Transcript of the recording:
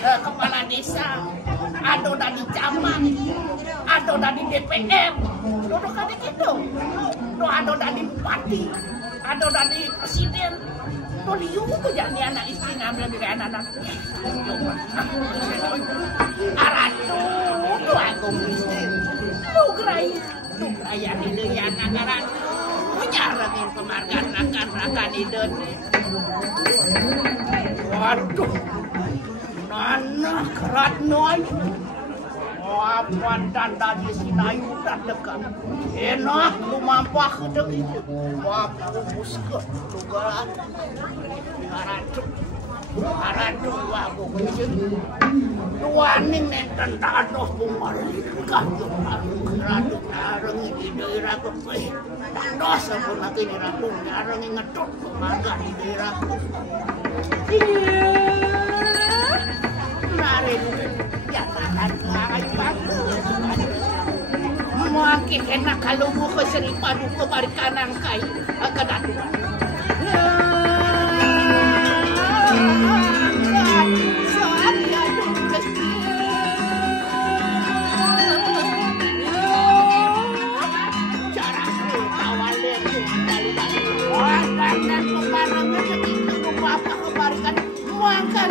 kepala desa, ada dari camat, ada dari DPR, duduk ada gitu, ada dari bupati, ada dari presiden. Tuh liu tuh jadi anak istri ngambil dari anak-anak. Coba, aratu tuh aku istri, tuh geraya ide yang anak-anak. Nyarangin kemargan rakan-rakan ide. Waduh, nana kerat noy. Apa tanda di sini udah dekat. Enak lu mampah ke gitu. Wapu muska juga. Aratu wapu kucing. Tuaning nenten tadoh bumari. Kanjeng ratu areng di daerah kepe. Tadoh sampun lagi ni ratu areng ngetut kemarga di daerah. Iya. Narin ya tahan ayu bagus. Mungkin enak kalau mau ke Seri Padu ke balik kanan kai ke datu. Makan